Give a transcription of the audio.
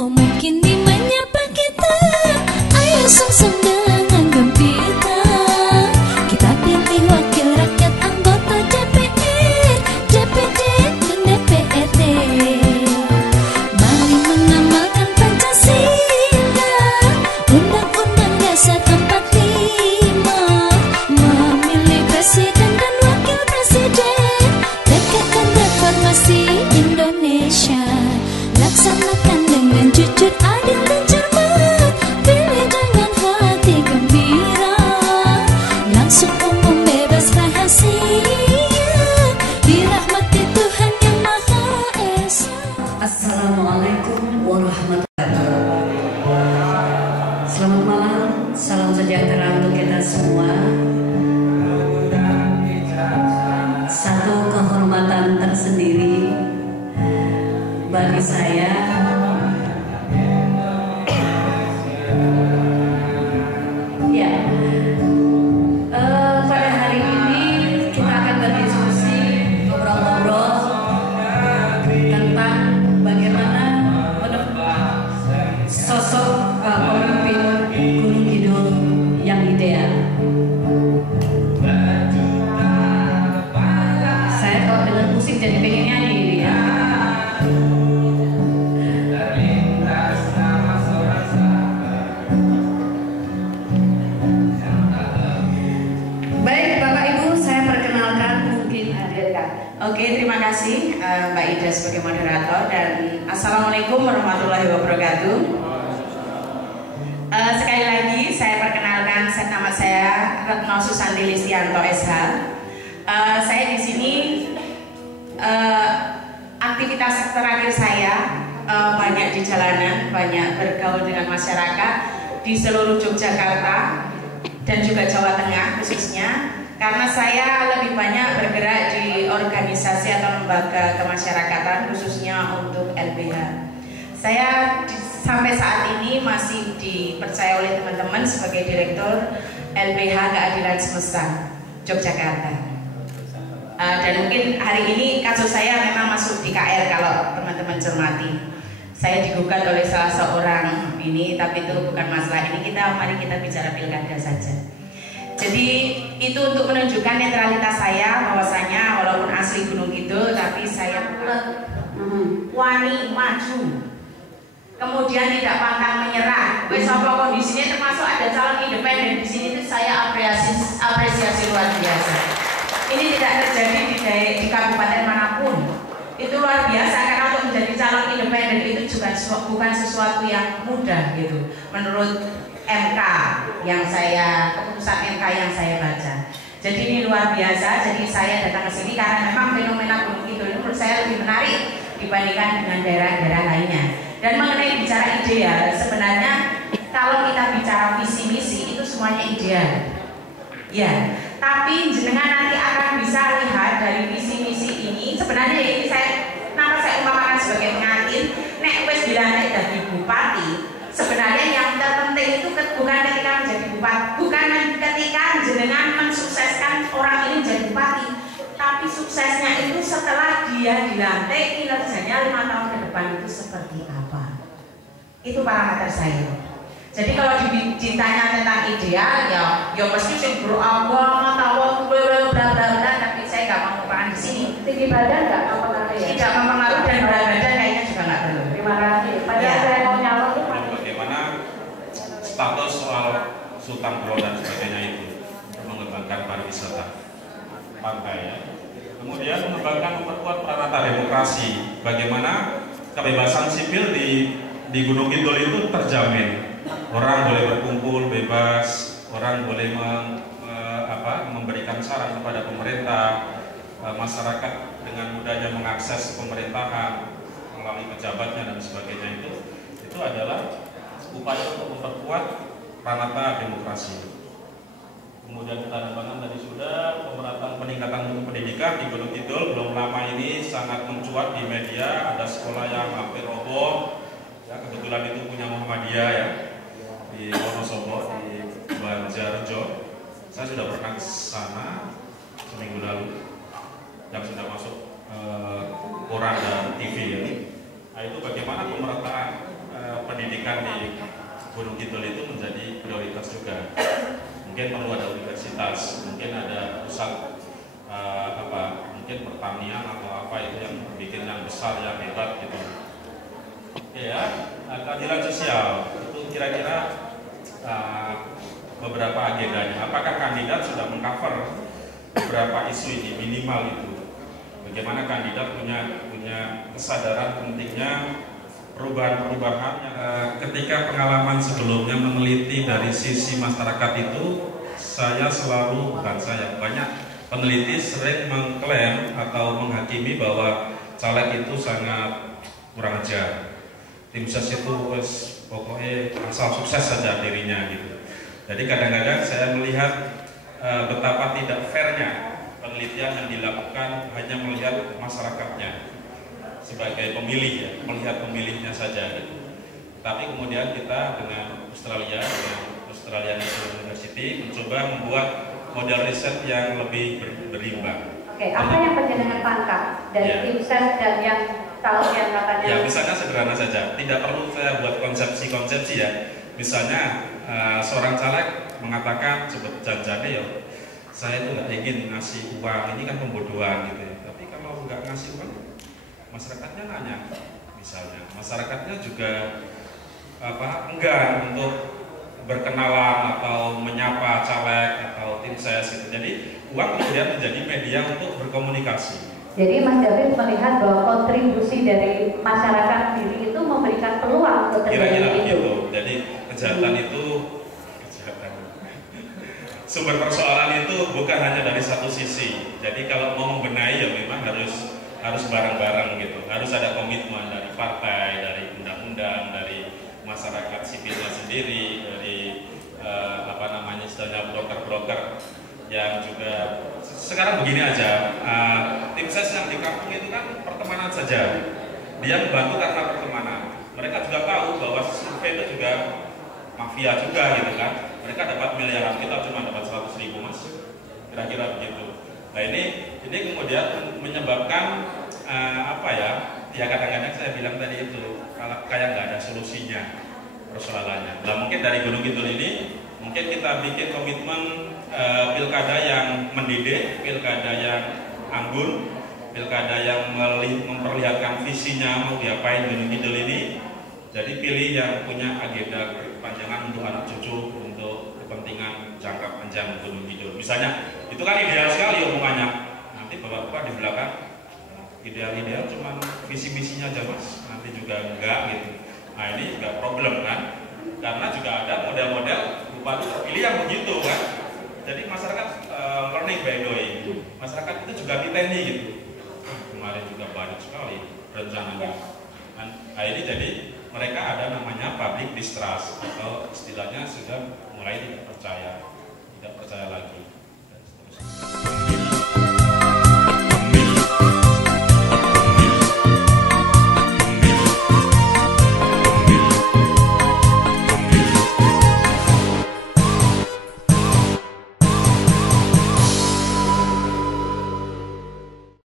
Oh mungkin di menyapa kita, ayo sungsung dengan gembira. Kita pilih wakil rakyat anggota DPR, DPD dan DPRD. Mari mengamalkan Pancasila, Undang-Undang Dasar 45. Memilih presiden dan wakil presiden, tegakkan reformasi Indonesia. Laksanakan dengan jujur, adil dan cermat. Pilih dengan hati gembira. Langsung umum bebas rahasia, dirahmati Tuhan Yang Maha Esa. Assalamualaikum warahmatullahi wabarakatuh. Selamat malam, salam sejahtera untuk kita semua. Satu kehormatan tersendiri bagi saya ya, pada hari ini kita akan berdiskusi, ngobrol-ngobrol tentang bagaimana sosok pemimpin Gunung Kidul yang ideal. Saya kalau dengar musik jadi pengen nyanyi ini ya. Baik Bapak Ibu, saya perkenalkan mungkin ada. Oke, terima kasih Mbak Ida sebagai moderator, dan Assalamualaikum warahmatullahi wabarakatuh. Sekali lagi saya perkenalkan, nama saya Retno Susanti Listianto SH. Saya di sini aktivitas terakhir saya banyak di jalanan, banyak bergaul dengan masyarakat di seluruh Yogyakarta dan juga Jawa Tengah khususnya, karena saya lebih banyak bergerak di organisasi atau lembaga kemasyarakatan khususnya untuk LBH. Saya sampai saat ini masih dipercaya oleh teman-teman sebagai Direktur LBH Keadilan Semesta Yogyakarta. Dan mungkin hari ini kasus saya memang masuk di KR kalau teman-teman cermati. Saya digugat oleh salah seorang ini, tapi itu bukan masalah ini. Mari kita bicara pilkada saja. Jadi itu untuk menunjukkan netralitas saya, bahwasanya walaupun asli Gunung Kidul, tapi saya wani maju. Kemudian tidak pantang menyerah. Wes apa kondisinya, termasuk ada calon independen di sini, itu saya apresiasi luar biasa. Ini tidak terjadi di kabupaten manapun. Itu luar biasa, karena untuk menjadi calon independen itu juga bukan sesuatu yang mudah gitu. Menurut MK yang keputusan MK yang saya baca. Jadi ini luar biasa. Jadi saya datang ke sini karena memang fenomena Gunung Kidul menurut saya lebih menarik dibandingkan dengan daerah-daerah lainnya. Dan mengenai bicara ideal, sebenarnya kalau kita bicara visi misi itu semuanya ideal. Ya, tapi jenengan nanti akan bisa lihat dari visi misi ini. Sebenarnya ini kenapa saya umpamakan sebagai pengantin, nek wis dilantik dadi bupati, sebenarnya yang terpenting itu bukan ketika menjadi bupati, bukan ketika jenengan mensukseskan orang ini menjadi bupati, tapi suksesnya itu setelah dia dilantik, kinerjanya 5 tahun ke depan itu seperti apa. Itu parameter saya. Jadi kalau ditanya tentang ideal, ya pasti sing beragama, tawa, bla bla bla, tapi saya nggak mengumpulkan di sini. Tinggi badan nggak mempengaruhi ya? Tidak mempengaruhi, dan berat badan kayaknya juga nggak perlu. Terima kasih. Padahal saya mau nyalon tuh bagaimana status soal Sultan Bro dan sebagainya itu mengembangkan pariwisata pantai ya. Kemudian memperkuat peranata demokrasi. Bagaimana kebebasan sipil di Gunung Kidul itu terjamin. Orang boleh berkumpul bebas, orang boleh memberikan saran kepada pemerintah, masyarakat dengan mudahnya mengakses pemerintahan melalui pejabatnya dan sebagainya. Itu adalah upaya untuk memperkuat peranata demokrasi. Kemudian ketahanan tadi sudah, pemerataan peningkatan mutu pendidikan di Gunung Kidul belum lama ini sangat mencuat di media. Ada sekolah yang hampir roboh, ya, kebetulan itu punya Muhammadiyah ya, di Wonosobo, di Banjarjo. Saya sudah pernah ke sana seminggu lalu, yang sudah masuk koran dan TV ya. Nah, itu bagaimana pemerataan pendidikan di Gunung Kidul itu menjadi prioritas juga. Mungkin perlu ada universitas, mungkin ada pusat mungkin pertanian atau apa itu yang bikin yang besar, yang hebat gitu. Ya, keadilan sosial itu kira-kira beberapa agendanya. Apakah kandidat sudah mengcover beberapa isu ini minimal itu? Bagaimana kandidat punya kesadaran pentingnya perubahan-perubahan. Ketika pengalaman sebelumnya meneliti dari sisi masyarakat itu, banyak peneliti sering mengklaim atau menghakimi bahwa caleg itu sangat kurang ajar. Tim ses itu pokoknya asal sukses saja dirinya gitu. Jadi kadang-kadang saya melihat betapa tidak fairnya penelitian yang dilakukan hanya melihat masyarakatnya sebagai pemilih, ya, melihat pemilihnya saja gitu. Tapi kemudian kita dengan Australian National University mencoba membuat model riset yang lebih berimbang. Oke, apa yang penjenengan tangkap dari tim ses dan yang kalau yang katanya? Ya, misalnya sederhana saja, tidak perlu saya buat konsepsi ya. Misalnya seorang caleg mengatakan sebut janjane ya, saya itu nggak ingin ngasih uang, ini kan pembodohan gitu ya. Tapi kalau nggak ngasih uang, masyarakatnya nanya, misalnya masyarakatnya juga enggan untuk berkenalan atau menyapa caleg atau tim ses gitu. Jadi uang kemudian menjadi media untuk berkomunikasi. Jadi Mas David melihat bahwa kontribusi dari masyarakat sendiri itu memberikan peluang untuk Kira-kira terjadi itu. begitu. Jadi kejahatan itu sumber persoalan itu bukan hanya dari satu sisi. Jadi kalau mau membenahi ya memang harus bareng-bareng gitu. Harus ada komitmen dari partai, dari undang-undang, dari masyarakat sipilnya sendiri, dari istilahnya broker-broker yang juga. Sekarang begini aja, tim ses yang di kampung itu kan pertemanan saja. Dia membantu karena pertemanan. Mereka juga tahu bahwa survei itu juga mafia juga gitu kan. Mereka dapat miliaran, kita cuma dapat 100.000 mas, kira-kira begitu. Nah ini kemudian menyebabkan ya kadang-kadang saya bilang tadi itu kayak nggak ada solusinya persoalannya. Nah mungkin dari Gunung Kidul ini mungkin kita bikin komitmen pilkada yang mendidik, pilkada yang anggun, pilkada yang memperlihatkan visinya mau diapain Gunung Kidul ini. Jadi pilih yang punya agenda berkepanjangan untuk anak cucu, untuk kepentingan jangka panjang Gunung Kidul. Misalnya, itu kan ideal sekali omongannya. Nanti bapak-bapak di belakang, ideal cuma visi-misinya aja mas, nanti juga enggak gitu. Nah ini juga problem kan, karena juga ada model-model bupati terpilih yang begitu kan. Jadi masyarakat learning by doing. Masyarakat itu juga diteni gitu. Kemarin juga banyak sekali rencananya. Nah ini jadi mereka ada namanya public distrust atau istilahnya sudah mulai tidak percaya lagi.